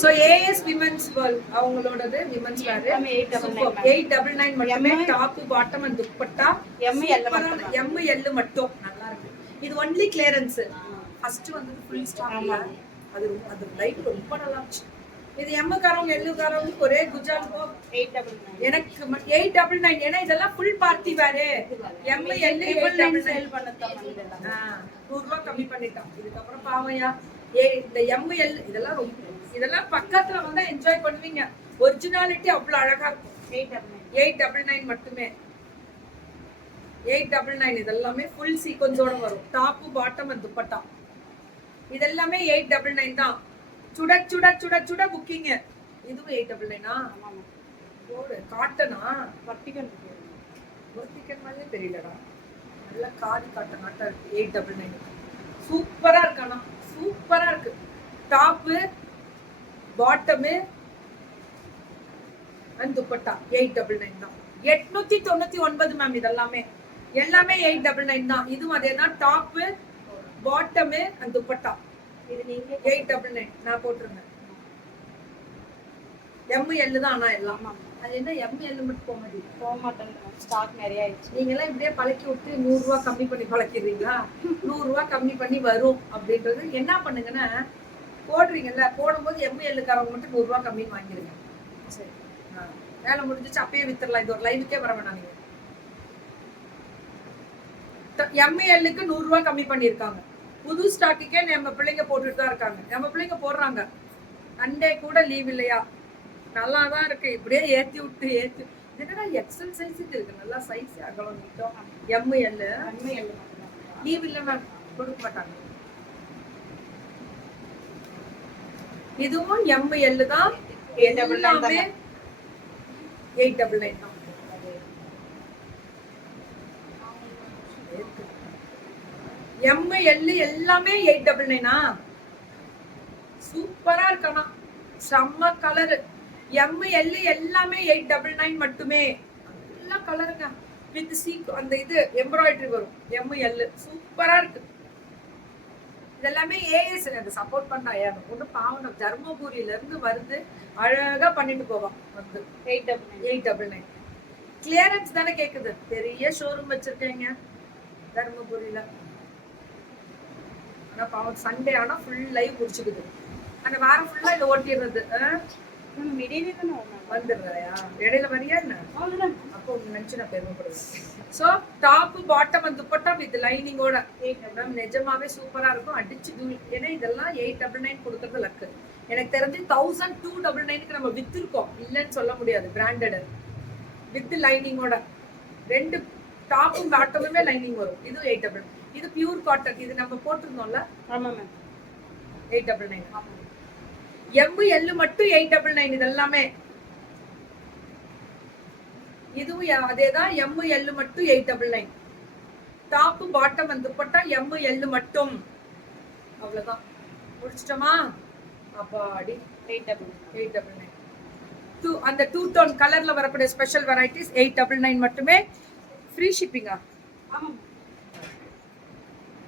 So AS women's world அவங்களோடது women's wear 899 மட்டுமே top bottom and dupatta எம்எல் மட்டும் நல்லா இருக்கு. இது ஒன்லி கிளியரன்ஸ். ஃபர்ஸ்ட் வந்து ஃபுல் ஸ்டாக் இல்ல, அது அது லைட் ரொம்ப நல்லா இருந்துச்சு. இது எம் காரவங்க எல்லு காரவங்க ஒரே குஜால் போ 899 எனக்கு 899 ஏன்னா இதெல்லாம் full party wear. M L 899 sale பண்ணதா இதெல்லாம் 100 ரூபாய் கம்மி பண்ணிட்டான். இதுக்கு அப்புறம் பாவையா இந்த எம்எல் இதெல்லாம் பக்கத்துல வந்து என்ஜாய் பண்ணுவீங்க. ஒரிஜினாலிட்டி அவ்வளவு அழகா இருக்கும். 899 மட்டுமே 899 இதெல்லாமே ஃபுல் சீக்வன்ஸோட வரும். டாப் பாட்டம் அண்ட் துப்பட்டா இதெல்லாமே 899 தான். சுட சுட சுட சுட புக்கிங். இதுவும் 899 ஓடு காட்டனா வர்டிகன் மாதிரி தெரியலடா. நல்ல காதி காட்டனாட்டா இருக்கு. 899 சூப்பரா இருக்கானா, சூப்பரா இருக்கு. டாப்பு பாட்டமு அண்ட் துப்பட்டா 899 தான். 899 மேம். இதெல்லாமே எல்லாமே 899 தான். இதுவும் அதே தான். டாப்பு பாட்டமு அண்ட் துப்பட்டா இது நீங்க 899 நான் போட்டுருந்தேன். எம்எல் தான். ஆனா எல்லாம் அது என்ன எம்எல் மட்டும் போக மாட்டேன். ஸ்டாக் நிறைய ஆயிடுச்சு. நீங்க எல்லாம் இப்படியே பழக்கி விட்டு 100 ரூபாய் கம்மி பண்ணி பழக்கிறீங்களா? 100 ரூபாய் கம்மி பண்ணி வரும் அப்படின்றது என்ன பண்ணுங்கன்னா, போடுறீங்கல்ல, போடும்போது எம்எல் காரவங்க மட்டும் 100 ரூபாய் கம்மின்னு வாங்கிருங்க. சரி, வேலை முடிஞ்சிச்சு, அப்பயே வித்துடலாம். இது ஒரு லைவுக்கே வர வேணாம். நீங்க எம்எல்லுக்கு 100 ரூபாய் கம்மி பண்ணிருக்காங்க. புது ஸ்டாக்குக்கே நம்ம பிள்ளைங்க போட்டுட்டு தான் இருக்காங்க. நம்ம பிள்ளைங்க போடுறாங்க. சண்டே கூட லீவ் இல்லையா? நல்லா தான் இருக்கு. இப்படியே ஏத்தி விட்டு என்னடா எக்ஸல் சைஸ் இருக்கு. நல்லா சைஸ் அகலம் நீட்டம். எம்எல் லீவ் இல்ல மேம், கொடுக்க மாட்டாங்க. இதுவும் எம்எல் தான். 899 தான். எம்எல் எல்லாமே 899 சூப்பரா இருக்கானா, செம்ம கலரு. எம்எல் எல்லாமே 899 மட்டுமே. நல்ல கலருங்க. வித் சீக் அந்த இது எம்ப்ராய்டரி வரும். எம்எல் சூப்பரா இருக்கு. இதெல்லாமே ஏஎஸ் எனக்கு சப்போர்ட் பண்ணா. எனக்கு ஒண்ணு பாவம், தர்மபுரியில இருந்து வருது, அழகா பண்ணிட்டு போவான். வந்து 899 கிளியரன்ஸ் தானே கேக்குது. பெரிய ஷோரூம் வச்சிருக்கீங்க தர்மபுரியில. ஆனா பாவம் சண்டே ஆனா ஃபுல் லைவ் முடிச்சுக்குது. அந்த வாரம் ஃபுல்லா இதை ஓட்டிடுறது. வந்துடுறாயா? இடையில வரியா என்ன? அப்போ உங்க நினைச்சு நான் பெருமைப்படுவேன். So top bottom and dupatta with லைனிங்கோட நிஜமாவே சூப்பரா இருக்கும். அடிச்சு தூள். ஏன்னா இதெல்லாம் 899 கொடுக்கறது லக்கு. எனக்கு தெரிஞ்சு 1299 நம்ம வித்திருக்கோம், இல்லைன்னு சொல்ல முடியாது. பிராண்டட் வித் லைனிங்கோட 2 டாப்பும் பாட்டமுமே லைனிங் வரும். இது 899. இது பியூர் காட்டன். இது நம்ம போட்டிருந்தோம்ல. ஆமா மேம் 899. எம்எல் மட்டும் 899. இதெல்லாமே இதுவும் அதேதான். எம்எல் மட்டும் 899. டாப் பாட்டம் வந்து துப்பட்டா எம்எல் மட்டும். அவ்வளவுதான், முடிச்சிட்டோமா? அப்பாடி 899. அந்த 2 டோன் கலர்ல வரக்கூடிய ஸ்பெஷல் வெரைட்டிஸ் 899 மட்டுமே. ஃப்ரீ ஷிப்பிங்கா? ஆமா.